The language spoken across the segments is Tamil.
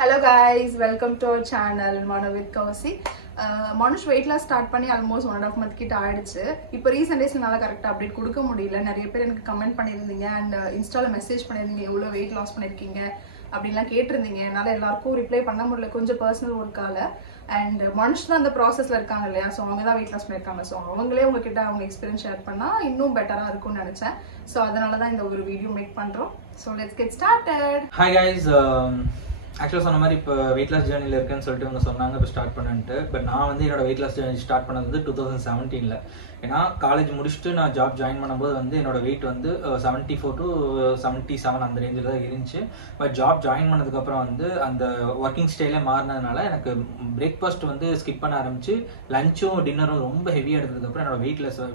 Hello guys, welcome to our channel Manu with Kausi. Manush weight loss start பண்ணி almost 1.5 month கிட்ட ஆயிடுச்சு. இப்போ ரீசன்ட் டேஸ்ல நல்லா கரெக்ட்டா அப்டேட் கொடுக்க முடியல. நிறைய பேர் எனக்கு கமெண்ட் பண்ணிருந்தீங்க and இன்ஸ்டால மெசேஜ் பண்ணிருந்தீங்க எவ்வளவு weight loss பண்ணிருக்கீங்க அப்படிலாம் கேட்டிருந்தீங்க. என்னால எல்லாருக்கும் ரிப்ளை பண்ண முடியல கொஞ்சம் பர்சனல் வர்க்கால and Manush தான் அந்த processல இருக்காங்க இல்லையா, சோ அவங்க தான் weight loss பண்ணிருக்காங்க. சோ அவங்களே உங்ககிட்ட அவங்க எக்ஸ்பீரியன்ஸ் ஷேர் பண்ணா இன்னும் பெட்டரா இருக்கும்னு நினைச்சேன். சோ அதனால தான் இந்த ஒரு வீடியோ மேக் பண்றோம். So let's get started. Hi guys, ஆக்சுவலாக சொன்ன மாதிரி இப்போ வெயிட் லாஸ் ஜேர்னியில் இருக்குன்னு சொல்லிட்டு அவங்க சொன்னாங்க இப்போ ஸ்டார்ட் பண்ணிட்டு. பட் நான் வந்து என்னோட வெயிட் லாஸ் ஜேர்னி ஸ்டார்ட் பண்ணது வந்து 2017. ஏன்னா காலேஜ் முடிச்சுட்டு நான் ஜாப் ஜாயின் பண்ணும்போது வந்து என்னோட வெயிட் வந்து 74 to 77 அந்த ரேஞ்சில் தான் இருந்துச்சு. பட் ஜாப் ஜாயின் பண்ணதுக்கப்புறம் வந்து அந்த ஒர்க்கிங் ஸ்டைலே மாறினதுனால எனக்கு பிரேக்ஃபாஸ்ட் வந்து ஸ்கிப் பண்ண ஆரம்பிச்சு லஞ்சும் டின்னரும் ரொம்ப ஹெவியாக எடுத்ததுக்கப்புறம் என்னோட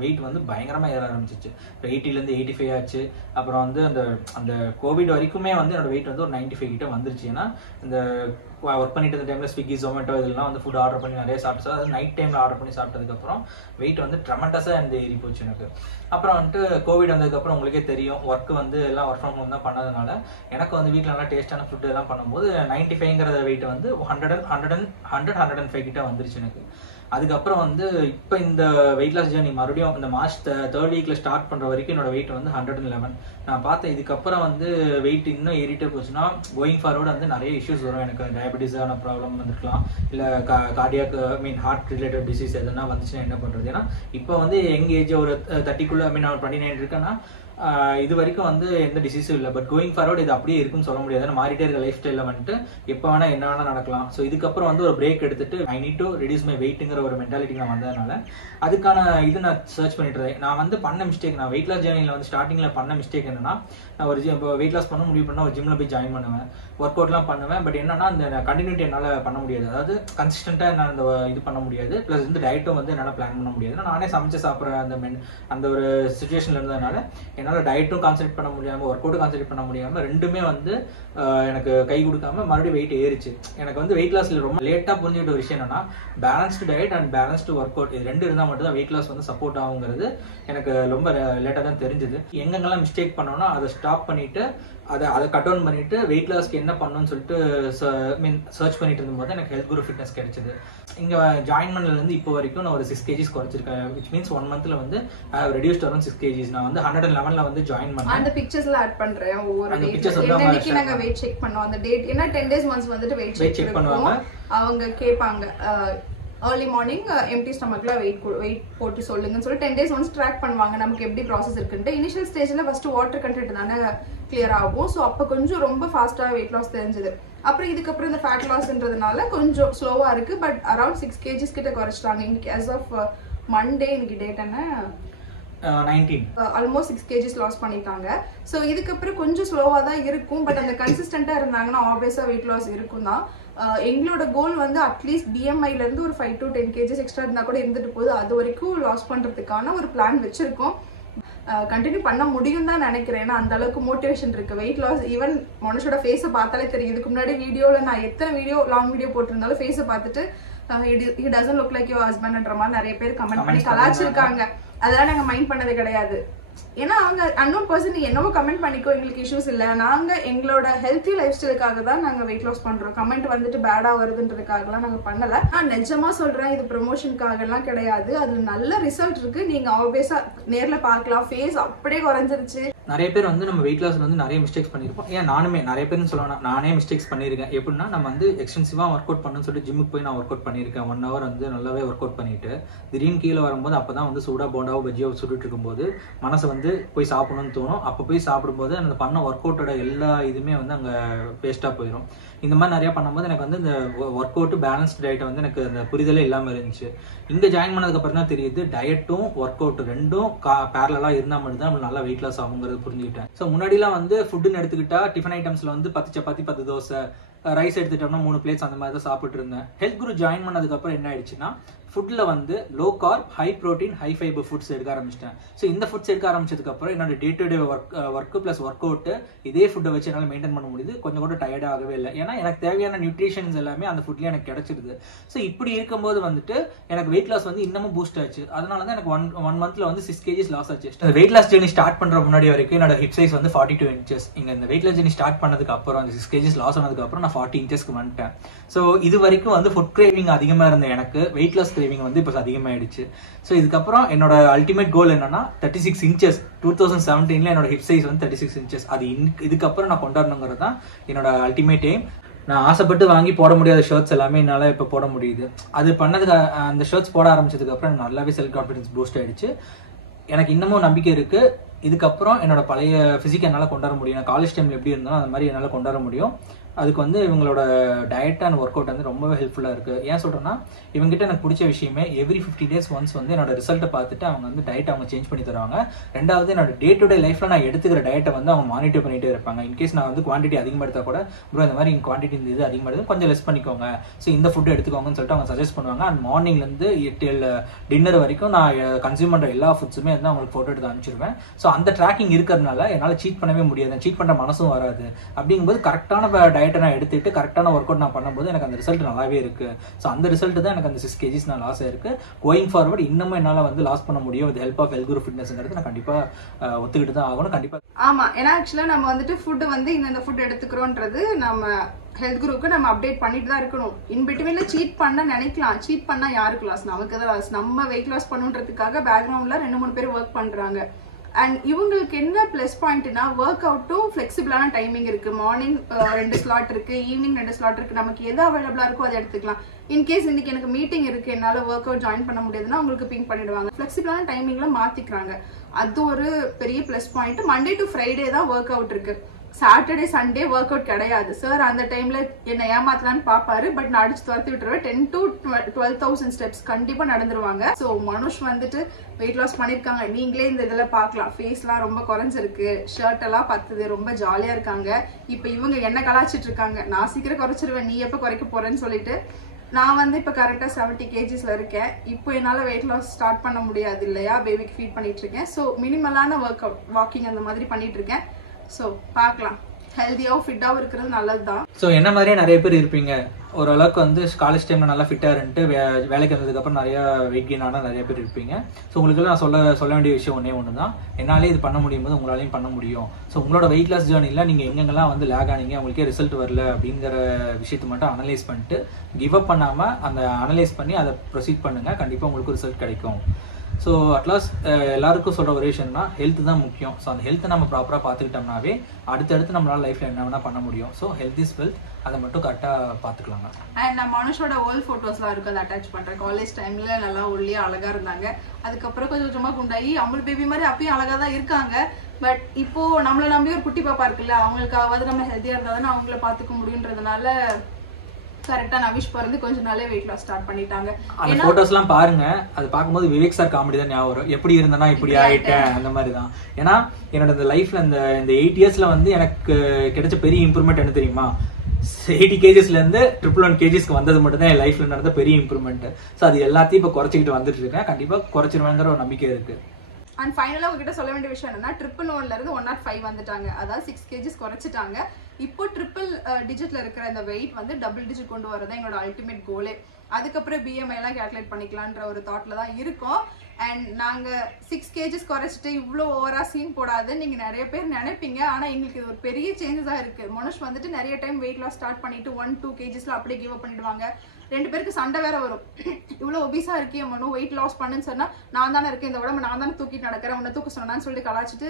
வெயிட் வந்து பயங்கரமாக ஏற ஆரம்பிச்சிச்சு. 80லேருந்து 85 ஆச்சு. அப்புறம் வந்து அந்த கோவிட் வரைக்குமே வந்து என்னோட வெயிட் வந்து ஒரு 95 கிட்ட வந்துருச்சு. ஏன்னா இந்த ஒர்க் பண்ணிட்டு இருந்த டைமில் ஸ்விக்கி ஜொமேட்டோ இதெல்லாம் வந்து ஃபுட் ஆர்டர் பண்ணி நிறைய சாப்பிட்டு அது நைட் டைமில் ஆர்டர் பண்ணி சாப்பிட்டதுக்கப்புறம் வெயிட் வந்து ட்ரெமெண்டஸாக இந்த ஏறி போச்சு எனக்கு. அப்புறம் வந்துட்டு கோவிட் வந்ததுக்கப்புறம் உங்களுக்கே தெரியும் ஒர்க் வந்து எல்லாம் ஒர்க் ஃப்ரம் ஹோம் தான் பண்ணதுனால எனக்கு வந்து வீட்டில் நல்லா டேஸ்டான ஃபுட் எல்லாம் பண்ணும்போது 95ங்கிற வெயிட் வந்து 105 கிட்ட வந்துருச்சு எனக்கு. அதுக்கப்புறம் வந்து இப்போ இந்த வெயிட் லாஸ் ஜேர்னி மறுபடியும் இந்த மார்ச் 3rd வீக்ல ஸ்டார்ட் பண்ற வரைக்கும் என்னோட வெயிட் வந்து 111. நான் பார்த்தேன் இதுக்கப்புறம் வந்து வெயிட் இன்னும் ஏறிட்டே போச்சுன்னா கோயிங் ஃபார்வர்டு வந்து நிறைய இஷ்யூஸ் வரும். எனக்கு டயபெட்டிஸான ப்ராப்ளம் வந்துருக்கலாம், இல்லை கார்டியாக் ஹார்ட் ரிலேட்டட் டிசீஸ் எதுனா வந்துச்சுன்னா என்ன பண்றது. ஏன்னா இப்போ வந்து எங்க ஏஜ் ஒரு 30க்குள்ள நான் 29 இருக்கேன்னா இது வரைக்கும் வந்து எந்த டிசீஸும் இல்லை. பட் கோயிங் ஃபார்வர்ட் இது அப்படியே இருக்குன்னு சொல்ல முடியாது. மாறிட்டே இருக்க லைஃப் ஸ்டைலில் வந்துட்டு எப்போ வேணா என்ன வேணா நடக்கலாம். ஸோ இதுக்கப்புறம் வந்து ஒரு பிரேக் எடுத்துட்டு I need to reduce my வெயிட்டுங்கிற ஒரு மென்டாலிட்டி நான் வந்ததுனால அதுக்கான இது நான் சர்ச் பண்ணிட்டு இருந்தேன். நான் வந்து பண்ண மிஸ்டேக், நான் வெயிட் லாஸ் ஜேர்னியில் வந்து ஸ்டார்டிங்கில் பண்ண மிஸ்டேக் என்னன்னா, நான் ஒரு இப்போ வெயிட் லாஸ் பண்ண முடிவு பண்ணால் ஒரு ஜிம்மில் போய் ஜாயின் பண்ணுவேன், ஒர்க் அவுட்லாம் பண்ணுவேன். பட் என்னன்னா அந்த கண்டினியூட்டி என்னால் பண்ண முடியாது, அதாவது கன்சிஸ்டண்டாக என்னால் அந்த இது பண்ண முடியாது. ப்ளஸ் வந்து டயட்டும் வந்து என்னால் பிளான் பண்ண முடியாது. நானே சமைச்சு சாப்பிட்ற அந்த ஒரு சுச்சுவேஷனில் இருந்ததுனால என்னால் டயட்டும் கான்சென்ட்ரேட் பண்ண முடியாமல் ஒர்க் அவுட்டும் கான்சென்ட்ரேட் பண்ண முடியாமல் ரெண்டுமே வந்து எனக்கு கை கொடுக்காம மறுபடியும் வெயிட் ஏறிச்சு. எனக்கு வந்து வெயிட் லாஸ்ல ரொம்ப லேட்டாக புரிஞ்சுக்கிட்ட ஒரு விஷயம் என்னன்னா, balanced diet and balanced work out இது ரெண்டு இருந்தால் மட்டும் தான் வெயிட் லாஸ் வந்து சப்போர்ட் ஆகுங்கிறது எனக்கு ரொம்ப லேட்டாக தான் தெரிஞ்சுது. எங்கெங்கெல்லாம் மிஸ்டேக் பண்ணோன்னா அதை ஸ்டாப் பண்ணிட்டு அதை கட் டவுன் பண்ணிட்டு வெயிட் லாஸ்க்கு என்ன பண்ணணும்னு சொல்லிட்டு சர்ச் பண்ணிட்டு இருக்கும்போது எனக்கு ஹெல்த் குரு ஃபிட்னஸ் கிடைச்சது. இங்கே ஜாயின் பண்ணதுலேருந்து இப்போ வரைக்கும் நான் ஒரு 6 kgs குறைச்சிருக்கேன். விச் மீன்ஸ் 1 monthல வந்து ரெடியூஸ்ட் அரௌண்ட் 6 kgs. நான் வந்து 111ல வந்து ஜாயின் பண்ணேன். அந்த பிக்சர்ஸ்ல ஆட் பண்றேன். ஒவ்வொரு பிக்சர்ஸ் வந்து நாங்க வெயிட் செக் பண்ணோம். அந்த டேட் என்ன 10 days once வந்துட்டு வெயிட் செக் பண்ணுவாங்க. அவங்க கேட்பாங்க early morning empty stomachல வெயிட் போட்டு சொல்லுங்கன்னு சொல்லி 10 days once ட்ராக் பண்ணுவாங்க நமக்கு எப்படி ப்ராசஸ் இருக்குன்னு. இனிஷியல் ஸ்டேஜ்ல ஃபர்ஸ்ட் வாட்டர் கண்டென்ட் தானே கிளியர் ஆகும். ஸோ அப்போ கொஞ்சம் ரொம்ப ஃபாஸ்டா வெயிட் லாஸ் தெரிஞ்சது. அப்புறம் இதுக்கப்புறம் இந்த ஃபேட் லாஸ்ன்றதுனால கொஞ்சம் ஸ்லோவா இருக்கு. பட் அரௌண்ட் 6 kgs கிட்ட குறைச்சிட்டாங்க. இன்னைக்கு as of Monday இன்னைக்கு டேட் என்ன 19 ஆல்மோஸ்ட் 6 kgs லாஸ் பண்ணிட்டாங்க. ஸோ இதுக்கப்புறம் கொஞ்சம் ஸ்லோவா தான் இருக்கும். பட் அந்த கன்சிஸ்டண்டா இருந்தாங்கன்னா ஆப்வியஸா வெயிட் லாஸ் இருக்கும் தான். எங்களோட கோல் வந்து அட்லீஸ்ட் பிஎம்ஐல இருந்து ஒரு 5 to 10 kgs எக்ஸ்ட்ரா இருந்தா கூட இருந்துட்டு போகுது. அது வரைக்கும் லாஸ் பண்றதுக்கான ஒரு பிளான் வச்சிருக்கோம். கண்டினியூ பண்ண முடியும் தான் நினைக்கிறேன். ஏன்னா அந்த அளவுக்கு மோட்டிவேஷன் இருக்கு. வெயிட் லாஸ் ஈவன் மனுஷோட ஃபேஸை பார்த்தாலே தெரியும். இதுக்கு முன்னாடி வீடியோல நான் எத்தனை லாங் வீடியோ போட்டிருந்தாலும் ஃபேஸை பார்த்துட்டு he doesn't look like your husband ன்ற மாதிரி நிறைய பேர் கமெண்ட் பண்ணி கலாச்சிருக்காங்க. அதெல்லாம் நாங்க மைண்ட் பண்ணது கிடையாது. ஏன்னா அவங்க அன்னோன் பர்சன் என்னவோ கமெண்ட் பண்ணிக்கோ, எங்களுக்கு இஷ்யூஸ் இல்லை. நாங்க எங்களோட ஹெல்த்தி லைஃப் ஸ்டைலுக்காக தான் நாங்க வெயிட் லாஸ் பண்றோம். கமெண்ட் வந்துட்டு பேடா வருதுன்றதுக்காகலாம் நாங்க பண்ணல. நான் நிஜமா சொல்றேன், இது ப்ரொமோஷனுக்காக எல்லாம் கிடையாது. அது நல்ல ரிசல்ட் இருக்கு. நீங்க ஆப்வியஸா நேர்ல பார்க்கலாம். ஃபேஸ் அப்படியே குறைஞ்சிருச்சு. நிறைய பேர் வந்து நம்ம வெயிட் லாஸ்ல வந்து நிறைய மிஸ்டேக்ஸ் பண்ணியிருப்போம். ஏன் நானுமே நிறைய பேர்னு சொல்லணும், நானே மிஸ்டேக்ஸ் பண்ணியிருக்கேன். எப்படின்னா நம்ம வந்து எக்ஸ்டென்சிவா ஒர்க் அவுட் பண்ணணும்னு சொல்லிட்டு ஜிம்முக்கு போய் நான் ஒர்க் அவுட் பண்ணியிருக்கேன். 1 hour வந்து நல்லாவே ஒர்க் அவுட் பண்ணிட்டு திடீர்னு கீழே வரும்போது அப்பதான் வந்து சூடா போண்டாவோ பஜ்ஜியோ சுட்டுட்டு இருக்கும்போது மனசு வந்து போய் சாப்பிடணும்னு தோணும். அப்போ போய் சாப்பிடும்போது அந்த பண்ண ஒர்க் அவுட்டோட எல்லா இதுவுமே வந்து அங்கே வேஸ்ட்டாக போயிடும். இந்த மாதிரி நிறையா பண்ணும்போது எனக்கு வந்து இந்த ஒர்க் அவுட்டு பேலன்ஸ்ட் டயட்டை வந்து எனக்கு அந்த புரிதலே இல்லாமல் இருந்துச்சு. இங்கே ஜாயின் பண்ணதுக்கப்புறம் தான் தெரியுது டயட்டும் ஒர்க் அவுட் ரெண்டும் பேரலாக இருந்தால் மட்டும்தான் நம்மளுக்கு நல்லா வெயிட் லாஸ் ஆகுங்கிறது புரிஞ்சுக்கிட்டேன். ஸோ முன்னாடிலாம் வந்து ஃபுட்டுன்னு எடுத்துக்கிட்டா டிஃபன் ஐட்டம்ஸில் வந்து 10 சப்பாத்தி 10 தோசை ரைஸ் எடுத்துட்டோம்னா 3 plates அந்த மாதிரி தான் சாப்பிட்டு இருந்தேன். ஹெல்த் குரு ஜாயின் பண்ணதுக்கப்புறம் என்ன ஆயிடுச்சுன்னா ஃபுட்டில் வந்து low corp high protein high fibre foods எடுக்க ஆரம்பிச்சிட்டேன். ஸோ இந்த ஃபுட்ஸ் எடுக்க ஆரம்பிச்சதுக்கப்புறம் என்னோட day to day work plus work out இதே ஃபுட்டை வச்சு என்னால் மெயின்டைன் பண்ண முடியுது. கொஞ்சம் கூட டயர்ட் ஆகவே இல்லை. ஏன்னா எனக்கு தேவையான நியூட்ரிஷன்ஸ் எல்லாமே அந்த ஃபுட்லேயே எனக்கு கிடைச்சிருது. ஸோ இப்படி இருக்கும்போது வந்துட்டு எனக்கு வெயிட் லாஸ் வந்து இன்னமும் பூஸ்ட் ஆச்சு. அதனால தான் எனக்கு ஒன் மந்த்ல வந்து 6 kgs லாஸ் ஆச்சு. வெயிட் லாஸ் ஜர்னி ஸ்டார்ட் பண்ற முன்னாடி வரைக்கும் என்னோட ஹிப் சைஸ் வந்து 42 inches. இங்க இந்த வெயிட் லாஸ் ஜர்னி ஸ்டார்ட் பண்ணதுக்கு அப்புறம் அந்த 6 kgs லாஸ் ஆனதுக்கு அப்புறம் நான் நான் 40 inchesக்கு வந்துட்டேன். ஸோ இது வரைக்கும் வந்து ஃபுட் கிரேவிங் அதிகமாக இருந்த எனக்கு வெயிட் லாஸ் கிரேவிங் வந்து இப்போ அதிகமாகிடுச்சு. ஸோ இதுக்கப்புறம் என்னோட அல்டிமேட் கோல் என்னன்னா 36 inches. 2017 என்னோட ஹிப் சைஸ் வந்து 36 inches. அது இதுக்கப்புறம் நான் கொண்டாடணுங்கிறது தான் என்னோட அல்டிமேட் எய்ம். நான் ஆசைப்பட்டு வாங்கி போட முடியாத ஷர்ட்ஸ் எல்லாமே என்னால் இப்போ போட முடியுது. அது பண்ணதுக்கு அந்த ஷர்ட்ஸ் போட ஆரம்பிச்சதுக்கப்புறம் எனக்கு நல்லாவே செல்ஃப் கான்ஃபிடன்ஸ் பூஸ்ட் ஆயிடுச்சு. எனக்கு இன்னமும் நம்பிக்கை இருக்கு, இதுக்கப்புறம் என்னோட பழைய ஃபிசிக் என்னால் கொண்டாட முடியும். நான் காலேஜ் டைமில் எப்படி இருந்தாலும் அந்த மாதிரி என்னால் கொண்டாட முடியும். அதுக்கு வந்து இவங்களோட டயட் அண்ட் ஒர்க் அவுட் வந்து ரொம்பவே ஹெல்ப்ஃபுல்லாக இருக்குது. ஏன் சொல்கிறேன்னா இவங்ககிட்ட எனக்கு பிடிச்ச விஷயமே எவ்ரி 50 days ஒன்ஸ் வந்து என்னோட ரிசல்ட்டை பார்த்துட்டு அவங்க வந்து டயட் அவங்க சேஞ்ச் பண்ணி தருவாங்க. ரெண்டாவது என்னோட டே டு டே லைஃப்பில் நான் எடுத்துக்கிற டயட்டை வந்து அவங்க மானிட்டர் பண்ணிகிட்டே இருப்பாங்க. இன்கேஸ் நான் வந்து குவான்டிட்டி அதிகமாக எடுத்தால் கூட ப்ரோ இந்த மாதிரி குவான்டிட்டி இந்த இது அதிகமாக எடுத்து கொஞ்சம் லெஸ் பண்ணிக்கோங்க, ஸோ இந்த ஃபுட்டு எடுத்துக்கோங்கன்னு சொல்லிட்டு அவங்க சஜஸ்ட் பண்ணுவாங்க. அண்ட் மார்னிங்லேருந்து டின்னர் வரைக்கும் நான் கன்சியூம் பண்ணுற எல்லா ஃபுட்ஸுமே வந்து அவங்களுக்கு ஃபோட்டோ எடுத்து அனுப்பிச்சிருவேன். ஸோ அந்த ட்ராக்கிங் இருக்கிறதுனால என்னால் சீட் பண்ணவே முடியாது, சீட் பண்ணுற மனசும் வராது. அப்படிங்கும்போது கரெக்டான டயட்டை நான் எடுத்துட்டு கரெக்டான ஒர்க் அவுட் நான் பண்ணும்போது எனக்கு அந்த ரிசல்ட் நல்லாவே இருக்கு. ஸோ அந்த ரிசல்ட் தான் எனக்கு அந்த 6 kgs நான் லாஸ் ஆயிருக்கு. கோயிங் ஃபார்வர்ட் இன்னமும் என்னால் வந்து லாஸ் பண்ண முடியும் வித் ஹெல்ப் ஆஃப் ஹெல்த் ஃபிட்னஸ்ங்கிறது நான் கண்டிப்பாக ஒத்துக்கிட்டு தான் ஆகணும். கண்டிப்பாக ஆமா, ஏன்னா ஆக்சுவலா நம்ம வந்துட்டு ஃபுட்டு வந்து இந்த ஃபுட் எடுத்துக்கிறோன்றது நம்ம ஹெல்த் குரூப்க்கு நம்ம அப்டேட் பண்ணிட்டு தான் இருக்கணும். இன் பிட்வீன்ல சீட் பண்ண நினைக்கலாம், சீட் பண்ணா யாருக்கு லாஸ்? நமக்கு தான் லாஸ். நம்ம வெயிட் லாஸ் பண்ணுன்றதுக்காக பேக்ரவுண்ட்ல 2-3 பேர் ஒர்க் பண்றாங்க. அண்ட் இவங்களுக்கு என்ன பிளஸ் பாயிண்ட்னா ஒர்க் அவுட்டும் ஃபிளெக்சிபிளான டைமிங் இருக்கு. மார்னிங் 2 ஸ்லாட் இருக்கு, ஈவினிங் 2 ஸ்லாட் இருக்கு. நமக்கு எது அவைலபிளா இருக்கோ அதை எடுத்துக்கலாம். இன்கேஸ் இன்னைக்கு எனக்கு மீட்டிங் இருக்கு, என்னால ஒர்க் அவுட் ஜாயின் பண்ண முடியாதுன்னா உங்களுக்கு பிங்க் பண்ணிடுவாங்க. ஃபிளெக்சிபிளான டைமிங்ல மாத்திக்கிறாங்க. அது ஒரு பெரிய plus point. Monday to Friday தான் ஒர்க் அவுட் இருக்கு. சாட்டர்டே சண்டே ஒர்க் அவுட் கிடையாது. சார் அந்த டைம்ல என்ன ஏமாத்தலான்னு பாப்பாரு, பட் நான் அடிச்சு துரத்தி விட்டுருவேன். 10 to 12,000 ஸ்டெப்ஸ் கண்டிப்பா நடந்துருவாங்க. ஸோ மனுஷ் வந்துட்டு வெயிட் லாஸ் பண்ணிருக்காங்க. நீங்களே இந்த இதுல பாக்கலாம், ஃபேஸ்லாம் ரொம்ப குறைஞ்சிருக்கு, ஷர்ட் எல்லாம் பத்துது, ரொம்ப ஜாலியா இருக்காங்க. இப்ப இவங்க என்ன கலாச்சிட்டு இருக்காங்க, நான் சீக்கிரம் குறைச்சிருவேன், நீ எப்ப குறைக்க போறேன்னு சொல்லிட்டு. நான் வந்து இப்போ கரெக்டாக 70 kgsல இருக்கேன். இப்போ என்னால் வெயிட் லாஸ் ஸ்டார்ட் பண்ண முடியாது இல்லையா, பேபிக்கு ஃபீட் பண்ணிட்டு இருக்கேன். ஸோ மினிமலான ஒர்க் அவுட், வாக்கிங் அந்த மாதிரி பண்ணிட்டு இருக்கேன். ஸோ பார்க்கலாம், ஹெல்த்தியாகவும் ஃபிட்டாகவும் இருக்கிறது நல்லது தான். ஸோ என்ன மாதிரியே நிறைய பேர் இருப்பீங்க, ஓரளவுக்கு வந்து காலேஜ் டைமில் நல்லா ஃபிட்டாக இருந்துட்டு வேலைக்கு வந்ததுக்கப்புறம் நிறையா வெயிட் கெயின் ஆனால் நிறைய பேர் இருப்பீங்க. ஸோ உங்களுக்குலாம் நான் சொல்ல வேண்டிய விஷயம் ஒன்று தான், என்னாலே இது பண்ண முடியும் போது உங்களாலையும் பண்ண முடியும். ஸோ உங்களோட வெயிட் லாஸ் ஜேர்னியில் நீங்கள் எங்கெங்கெல்லாம் வந்து லேக் ஆனீங்க, உங்களுக்கே ரிசல்ட் வரல அப்படிங்கிற விஷயத்தை மட்டும் அனலைஸ் பண்ணிட்டு கிவ் அப் பண்ணாமல் அந்த அனலைஸ் பண்ணி அதை ப்ரொசீட் பண்ணுங்கள். கண்டிப்பாக உங்களுக்கு ரிசல்ட் கிடைக்கும். ஸோ அட்லாஸ்ட் எல்லாருக்கும் சொல்கிற ஒரு விஷயம்னா ஹெல்த் தான் முக்கியம். ஸோ அந்த ஹெல்த்தை நம்ம ப்ராப்பராக பார்த்துக்கிட்டோம்னாவே அடுத்தடுத்து நம்மளால் லைஃப்பில் என்ன வேணால் பண்ண முடியும். ஸோ ஹெல்த் இஸ் வெல்த், அதை மட்டும் கரெக்டாக பார்த்துக்கலாங்க. அண்ட் நான் மனுஷோட ஓல்ட் ஃபோட்டோஸ்லாம் இருக்குது, அதை அட்டாச் பண்ணுறேன். காலேஜ் டைமில் நல்லா ஒல்லியாக அழகாக இருந்தாங்க. அதுக்கப்புறம் கொஞ்சம் கொஞ்சமாக குண்டாகி அமுல் பேபி மாதிரி அப்பயும் அழகாக தான் இருக்காங்க. பட் இப்போது நம்மளை நம்பி ஒரு குட்டி பாப்பா இருக்குல்ல, அவங்களுக்காவது நம்ம ஹெல்த்தியாக இருந்தால் தானே அவங்கள பார்த்துக்க முடியுன்றதுனால கரெக்டா நவிஷ் பிறந்து கொஞ்ச நாளே வெயிட் லாஸ் ஸ்டார்ட் பண்ணிட்டாங்க. அந்த போட்டோஸ்லாம் பாருங்க, அது பார்க்கும்போது விவேக் சார் காமெடி தான் ஞாபகம் வரும். எப்படி இருந்தேன்னா இப்படி ஆயிட்டேன் அந்த மாதிரி தான். ஏன்னா என்னோட இந்த லைஃப்ல இந்த 8 yearsல வந்து எனக்கு கிடைச்ச பெரிய இம்ப்ரூவ்மெண்ட் என்ன தெரியுமா, 80 kgsல இருந்து 111 kgsக்கு வந்தது மட்டும் தான் என் லைஃப்ல நடந்த பெரிய இம்ப்ரூவ்மெண்ட். ஸோ அது எல்லாத்தையும் இப்போ குறைச்சிக்கிட்டு வந்துட்டு இருக்கேன். கண்டிப்பா குறைச்சிருவேங்கிற ஒரு நம்பிக்கை இருக்கு. அண்ட் ஃபைனலாக உங்ககிட்ட சொல்ல வேண்டிய விஷயம் என்னன்னா, 111ல இருந்து 105 வந்துட்டாங்க. அதாவது 6 kgs குறைச்சிட்டாங்க. இப்போ ட்ரிபிள் டிஜிட்ல இருக்கிற இந்த வெயிட் வந்து டபுள் டிஜிட் கொண்டு வரதான் எங்களோட அல்டிமேட் கோலே. அதுக்கப்புறம் பிஎம்ஐ எல்லாம் கேல்குலேட் பண்ணிக்கலான்ற ஒரு தாட்ல தான் இருக்கோம். அண்ட் நாங்க 6 kgs குறைச்சிட்டு இவ்வளோ ஓவரா சீன் போடாது நீங்க நிறைய பேர் நினைப்பீங்க. ஆனா எங்களுக்கு இது ஒரு பெரிய சேஞ்சஸா இருக்கு. மனுஷ் வந்துட்டு நிறைய டைம் வெயிட் லாஸ் ஸ்டார்ட் பண்ணிட்டு 1-2 kgsல அப்படியே கிவ் அப் பண்ணிடுவாங்க. 2 பேருக்கு சண்டை வேற வரும். இவ்வளவு ஒபிசா இருக்கே மனு, வெயிட் லாஸ் பண்ணுன்னு சொன்னா நான் தானே இருக்கேன், இந்த உடம்பு நான் தானே தூக்கிட்டு நடக்கிறேன், உன்னை தூக்க சொன்னான்னு சொல்லிட்டு கலாச்சிட்டு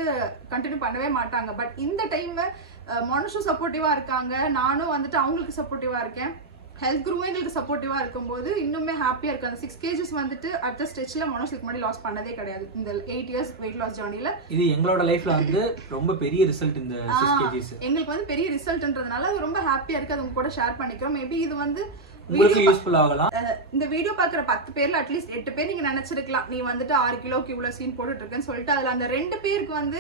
கண்டினியூ பண்ணவே மாட்டாங்க. பட் இந்த டைம் மனுஷும் சப்போர்ட்டிவா இருக்காங்க, நானும் வந்துட்டு அவங்களுக்கு சப்போர்ட்டிவா இருக்கேன். ஹெல்த் குரூவும் எங்களுக்கு சப்போர்ட்டிவா இருக்கும்போது இன்னுமே ஹாப்பியா இருக்கு. அந்த 6 kgs வந்துட்டு அடுத்த ஸ்டெச்ல மனோஜுக்கு முன்னாடி லாஸ் பண்ணதே கிடையாது இந்த 8 years வெயிட் லாஸ் ஜர்னில. இது எங்களோட லைஃப்ல வந்து ரொம்ப பெரிய ரிசல்ட். இந்த 6 kgs எங்களுக்கு வந்து பெரிய ரிசல்ட்ன்றதுனால அது ரொம்ப ஹாப்பியா இருக்கு. அது உங்க கூட ஷேர் பண்ணிக்கிறோம். மேபி இது வந்து உங்களுக்கு யூஸ்ஃபுல் ஆகலாம். இந்த வீடியோ பாக்குற 10 பேர்ல அட்லீஸ்ட் 8 பேர் நீங்க நினைச்சிருக்கலாம், நீ வந்துட்டு 6 கிலோக்கு இவ்வளவு சீன் போட்டுட்டு இருக்கேன்னு சொல்லிட்டு. அதுல அந்த 2 பேருக்கு வந்து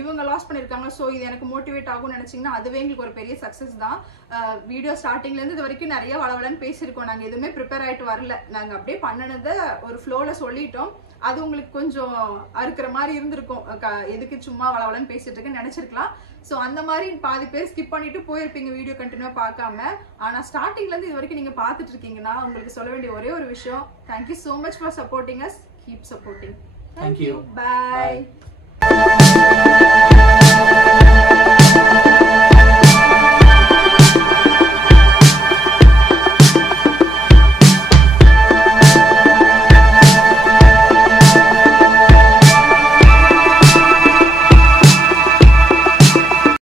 இவங்க லாஸ் பண்ணிருக்காங்க, சோ இது எனக்கு மோட்டிவேட் ஆகும்னு நினைச்சீங்கன்னா அதுவே எங்களுக்கு ஒரு பெரிய சக்சஸ் தான். வீடியோ ஸ்டார்டிங்ல இருந்து இது வரைக்கும் நிறைய வளவலன்னு பேசியிருக்கோம். நாங்க எதுவுமே ப்ரிப்பேர் ஆயிட்டு வரல, நாங்க அப்படியே பண்ணினதை ஒரு ஃப்ளோல சொல்லிட்டோம். அது உங்களுக்கு கொஞ்சம் அறுக்கிற மாதிரி இருந்திருக்கும், எதுக்கு சும்மா வளவலன்னு பேசிட்டு இருக்கேன்னு நினைச்சிருக்கலாம். ஸோ அந்த மாதிரி பாதி பேர் ஸ்கிப் பண்ணிட்டு போயிருப்பீங்க வீடியோ கண்டினியூவா பார்க்காம. ஆனா ஸ்டார்டிங்ல இருந்து இது வரைக்கும் நீங்க பார்த்துட்டு இருக்கீங்கன்னா உங்களுக்கு சொல்ல வேண்டிய ஒரே ஒரு விஷயம், thank you so much for supporting us. Keep supporting. Thank you. Bye.